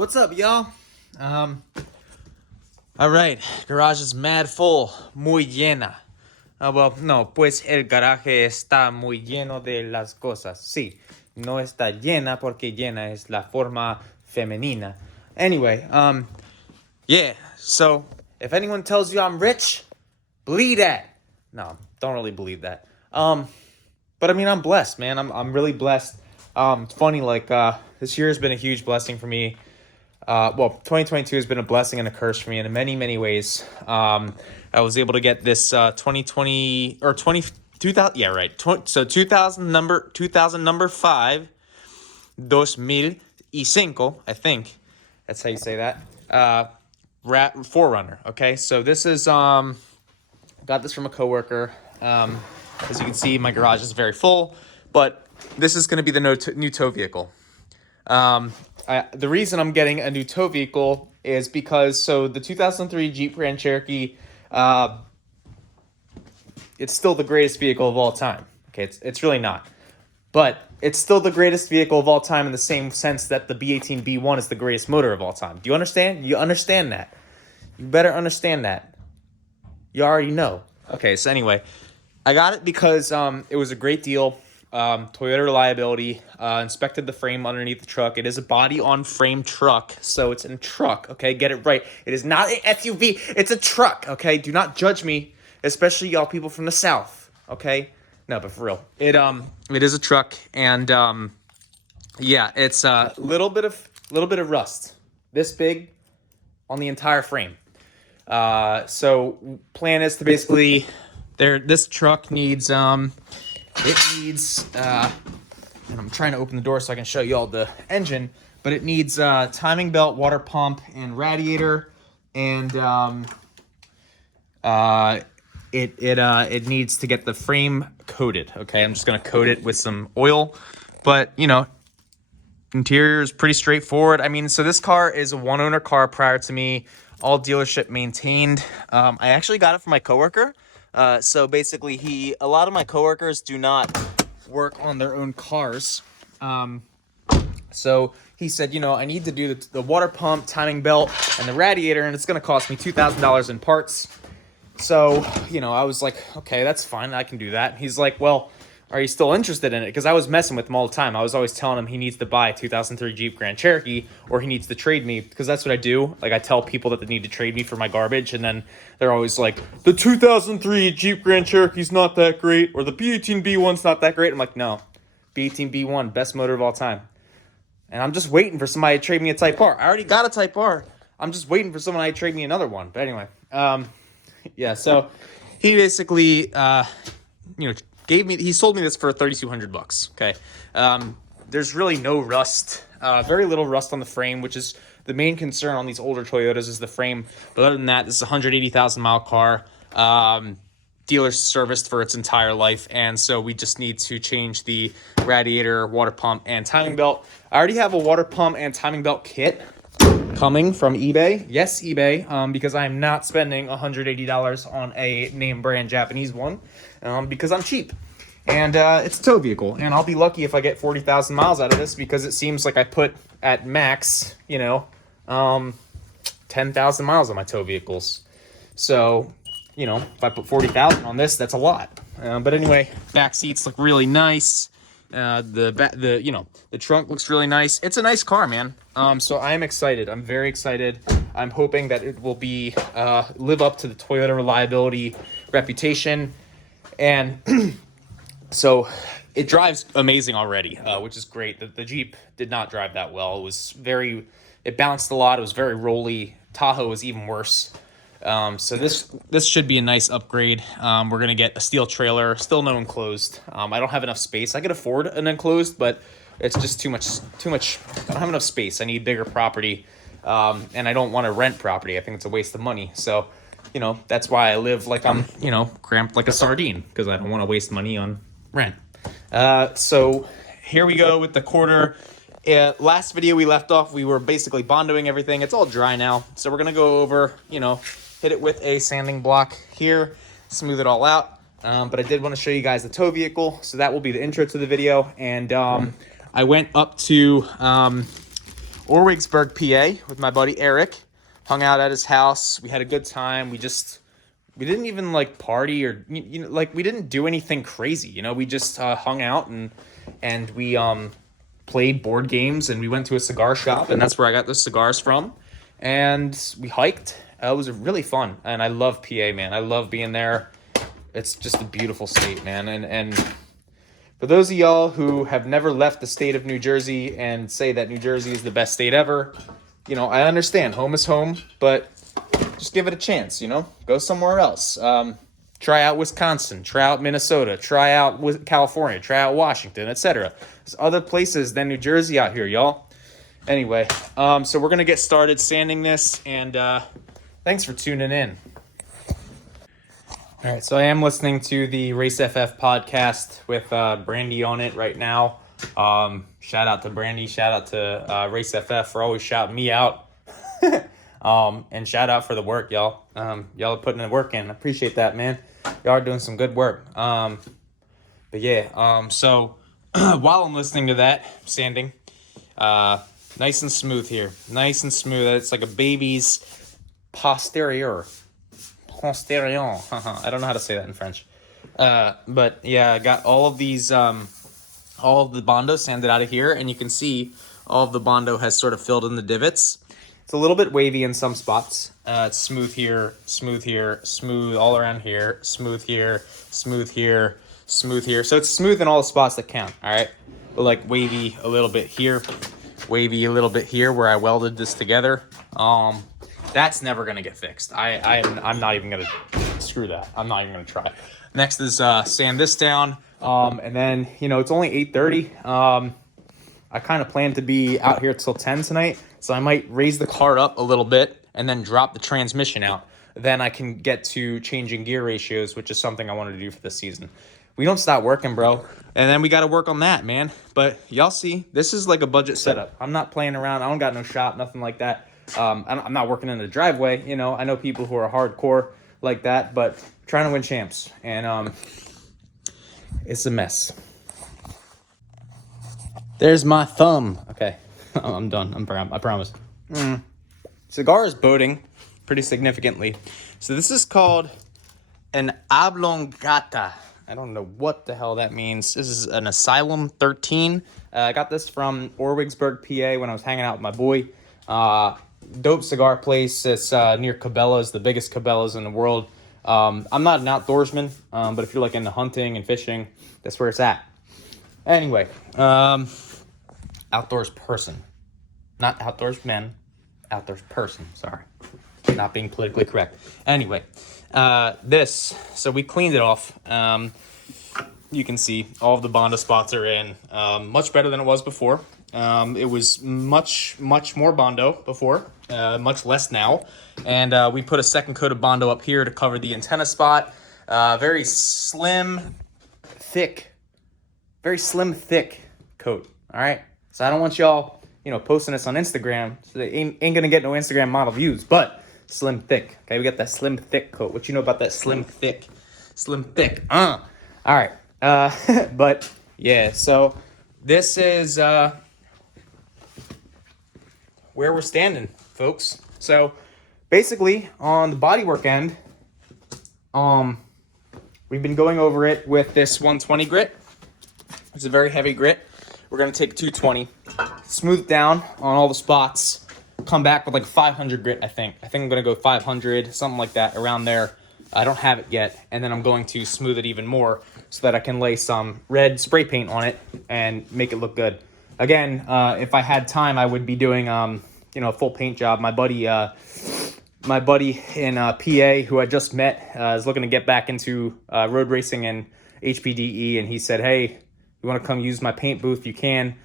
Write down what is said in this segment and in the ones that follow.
What's up, y'all? All right, garage is mad full, muy llena. Well, no, pues el garaje está muy lleno de las cosas. Sí, no está llena porque llena es la forma femenina. Anyway, yeah. So if anyone tells you I'm rich, believe that. No, don't really believe that. But I mean, I'm blessed, man. I'm really blessed. It's funny, this year has been a huge blessing for me. 2022 has been a blessing and a curse for me in many, many ways. I was able to get this 2020 or 2000. Yeah, right. 2000 number 5, 2005, I think. That's how you say that. Forerunner. Okay, so this is got this from a coworker. As you can see, my garage is very full, but this is going to be the new tow vehicle. The reason I'm getting a new tow vehicle is because the 2003 Jeep Grand Cherokee, it's still the greatest vehicle of all time. Okay, it's really not, but it's still the greatest vehicle of all time in the same sense that the B18 B1 is the greatest motor of all time. Do you understand? You understand that? You better understand that. You already know. Okay, so anyway, I got it because it was a great deal. Toyota reliability, inspected the frame underneath the truck. It is a body-on-frame truck, so it's a truck, okay? Get it right. It is not an SUV. It's a truck, okay? Do not judge me, especially y'all people from the South, okay? No, but for real. It is a truck, and yeah, it's a little bit of rust. This big on the entire frame. So plan is to basically this truck needs and I'm trying to open the door so I can show you all the engine, but it needs timing belt, water pump, and radiator, and it needs to get the frame coated. Okay, I'm just gonna coat it with some oil, but interior is pretty straightforward. I mean, so this car is a one-owner car prior to me, all dealership maintained. I actually got it from my coworker. So basically, a lot of my coworkers do not work on their own cars. So he said, I need to do the water pump, timing belt, and the radiator, and it's going to cost me $2,000 in parts. So, I was like, okay, that's fine. I can do that. He's like, well, are you still interested in it? Because I was messing with him all the time. I was always telling him he needs to buy a 2003 Jeep Grand Cherokee or he needs to trade me, because that's what I do. Like, I tell people that they need to trade me for my garbage, and then they're always like, the 2003 Jeep Grand Cherokee's not that great, or the B18 B1's not that great. I'm like, no, B18 B1, best motor of all time. And I'm just waiting for somebody to trade me a Type R. I already got a Type R. I'm just waiting for someone to trade me another one. But anyway, yeah, so he basically, he sold me this for $3,200. Okay. There's really no rust, very little rust on the frame, which is the main concern on these older Toyotas is the frame. But other than that, this is a 180,000 mile car, dealer serviced for its entire life. And so we just need to change the radiator, water pump, and timing belt. I already have a water pump and timing belt kit coming from eBay. Yes, eBay, because I'm not spending $180 on a name brand Japanese one, because I'm cheap. And it's a tow vehicle, and I'll be lucky if I get 40,000 miles out of this, because it seems like I put at max, 10,000 miles on my tow vehicles. So, if I put 40,000 on this, that's a lot. But anyway, back seats look really nice. The trunk looks really nice. It's a nice car, man. So I'm excited. I'm very excited. I'm hoping that it will be live up to the Toyota reliability reputation, and so it drives amazing already, which is great. The Jeep did not drive that well. It bounced a lot. It was very rolly. Tahoe was even worse. So this should be a nice upgrade. We're going to get a steel trailer, still no enclosed. I don't have enough space. I could afford an enclosed, but it's just too much. I don't have enough space. I need bigger property. And I don't want to rent property. I think it's a waste of money. So, that's why I live like I'm, cramped like a sardine, because I don't want to waste money on rent. So here we go with the quarter. Last video we left off, we were basically bondoing everything. It's all dry now. So we're going to go over, hit it with a sanding block here, smooth it all out. But I did want to show you guys the tow vehicle. So that will be the intro to the video. And I went up to Orwigsburg, PA, with my buddy Eric. Hung out at his house. We had a good time. We didn't even like party or like we didn't do anything crazy. We just hung out and we played board games, and we went to a cigar shop, and that's where I got those cigars from. And we hiked. It was really fun, and I love PA, man. I love being there. It's just a beautiful state, man. And for those of y'all who have never left the state of New Jersey and say that New Jersey is the best state ever, I understand. Home is home, but just give it a chance, Go somewhere else. Try out Wisconsin, try out Minnesota, try out California, try out Washington, etc. There's other places than New Jersey out here, y'all. Anyway, so we're going to get started sanding this, and thanks for tuning in. All right, so I am listening to the Race FF podcast with Brandy on it right now. Shout out to Brandy, shout out to Race FF for always shouting me out. And shout out for the work, y'all. Y'all are putting the work in. I appreciate that, man. Y'all are doing some good work. But yeah, so while I'm listening to that, sanding, nice and smooth here. Nice and smooth. It's like a baby's posterior. I don't know how to say that in French. But yeah, I got all of these, all of the Bondo sanded out of here, and you can see all of the Bondo has sort of filled in the divots. It's a little bit wavy in some spots. It's smooth here, smooth all around here, smooth here, smooth here, smooth here. So it's smooth in all the spots that count, all right? But like wavy a little bit here, wavy a little bit here where I welded this together. That's never gonna get fixed. I'm not even gonna screw that. I'm not even gonna try. Next is sand this down, and then it's only 8:30. I kind of plan to be out here till 10 tonight, so I might raise the car up a little bit and then drop the transmission out. Then I can get to changing gear ratios, which is something I wanted to do for this season. We don't stop working, bro. And then we got to work on that, man. But y'all see, this is like a budget setup. I'm not playing around. I don't got no shop, nothing like that. I'm not working in the driveway. I know people who are hardcore like that, but trying to win champs. And it's a mess. There's my thumb. Okay, I'm done. I promise. Cigar is boating pretty significantly. So this is called an oblongata. I don't know what the hell that means. This is an Asylum 13. I got this from Orwigsburg, PA when I was hanging out with my boy. Dope cigar place. It's near Cabela's, the biggest Cabela's in the world. I'm not an outdoorsman, but if you're like into hunting and fishing, that's where it's at. Anyway, outdoors person. Not outdoors men, outdoors person, sorry. Not being politically correct. Anyway, so we cleaned it off. You can see all of the Bondo spots are in. Much better than it was before. It was much more Bondo before, much less now. And we put a second coat of Bondo up here to cover the antenna spot. Very slim, thick coat, all right? So I don't want y'all, posting this on Instagram. So they ain't gonna get no Instagram model views, but slim, thick, okay? We got that slim, thick coat. What you know about that slim, thick? Slim, thick, all right. But yeah, so this is where we're standing, folks. So basically on the bodywork end, we've been going over it with this 120 grit. It's a very heavy grit. We're gonna take 220, smooth it down on all the spots, come back with like 500 grit, I think. I'm gonna go 500, something like that, around there. I don't have it yet. And then I'm going to smooth it even more so that I can lay some red spray paint on it and make it look good. Again, if I had time, I would be doing, a full paint job. My buddy in PA, who I just met, is looking to get back into road racing and HPDE, and he said, hey, you want to come use my paint booth, you can.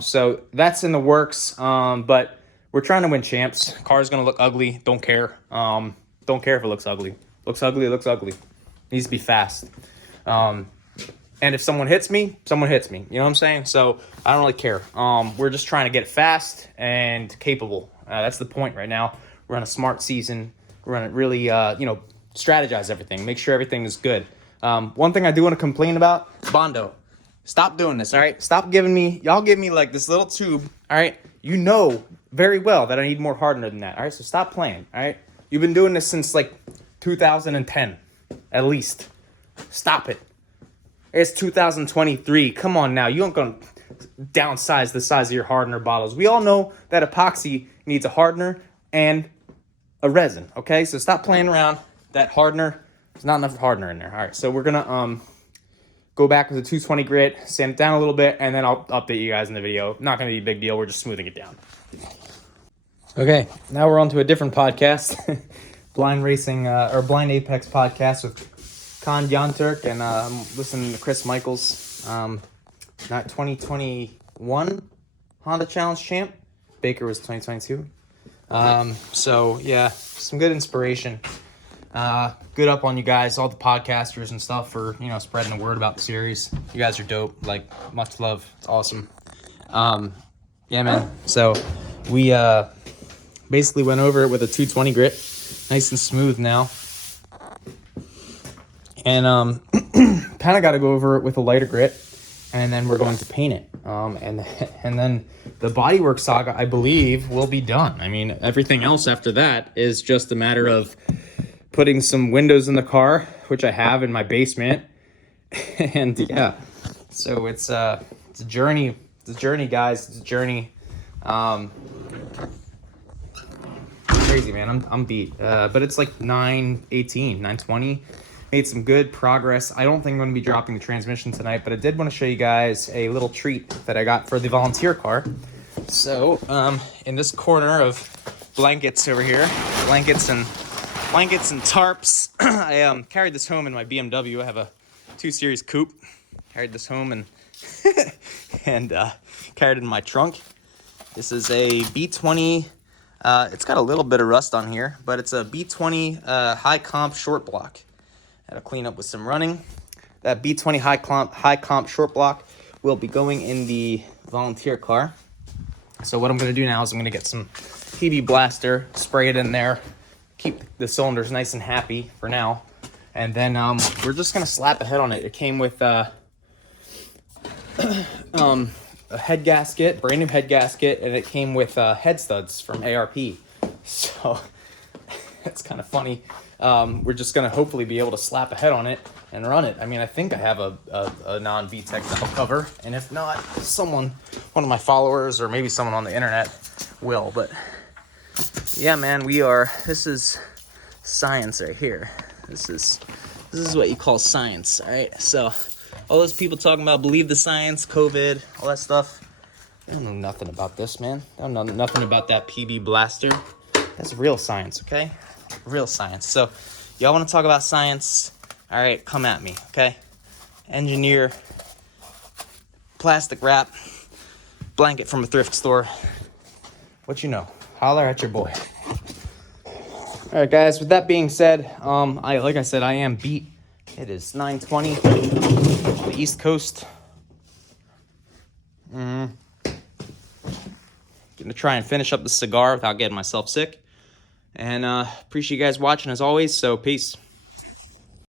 So that's in the works, but we're trying to win champs. Car's going to look ugly, don't care. Don't care if it looks ugly. Looks ugly, it looks ugly. Needs to be fast. And if someone hits me, someone hits me. You know what I'm saying? So I don't really care. We're just trying to get it fast and capable. That's the point right now. We're on a smart season. We're going to really, strategize everything. Make sure everything is good. One thing I do want to complain about, Bondo. Stop doing this, all right? Stop giving me, y'all give me like this little tube, all right? You know very well that I need more hardener than that. All right, so stop playing. All right, you've been doing this since like 2010, at least. Stop it. It's 2023. Come on now. You aren't going to downsize the size of your hardener bottles. We all know that epoxy needs a hardener and a resin, okay? So stop playing around. That hardener, there's not enough hardener in there. All right, so we're going to go back with a 220 grit, sand it down a little bit, and then I'll update you guys in the video. Not going to be a big deal. We're just smoothing it down. Okay, now we're on to a different podcast. Blind Racing, or Blind Apex podcast with Khan Janturk, and I'm listening to Chris Michaels, not 2021 Honda Challenge champ. Baker was 2022. So yeah, some good inspiration. Good up on you guys, all the podcasters and stuff, for, you know, spreading the word about the series. You guys are dope. Like, much love. It's awesome. Yeah, man. So we basically went over it with a 220 grit, nice and smooth now. And kind of got to go over it with a lighter grit, and then we're going to paint it. And then the Bodywork saga, I believe, will be done. I mean, everything else after that is just a matter of putting some windows in the car, which I have in my basement. And yeah, so it's a journey. It's a journey, guys. It's a journey. Crazy, man. I'm beat. But it's like 9:18, 9:20. Made some good progress. I don't think I'm going to be dropping the transmission tonight, but I did want to show you guys a little treat that I got for the volunteer car. So, in this corner of blankets over here, blankets and tarps, I carried this home in my BMW. I have a 2 Series coupe. Carried this home and carried it in my trunk. This is a B20. It's got a little bit of rust on here, but it's a B20 high comp short block. Had to clean up with some running. That B20 high comp short block will be going in the volunteer car. So what I'm going to do now is I'm going to get some PB Blaster, spray it in there, keep the cylinders nice and happy for now, and then we're just going to slap a head on it. It came with a head gasket, brand new head gasket, and it came with head studs from ARP. So it's kind of funny. We're just going to hopefully be able to slap a head on it and run it. I mean, I think I have a non-VTEC valve cover, and if not, one of my followers or maybe someone on the internet will. But yeah, man, this is science right here. This is what you call science, all right? So all those people talking about believe the science, COVID, all that stuff, they don't know nothing about this, man. They don't know nothing about that PB Blaster. That's real science, okay? Real science. So y'all want to talk about science? All right, come at me, okay? Engineer, plastic wrap, blanket from a thrift store. What you know? Holler at your boy. All right, guys, with that being said, like I said, I am beat. It is 9:20 on the East Coast. Gonna try and finish up the cigar without getting myself sick. And appreciate you guys watching as always, so peace.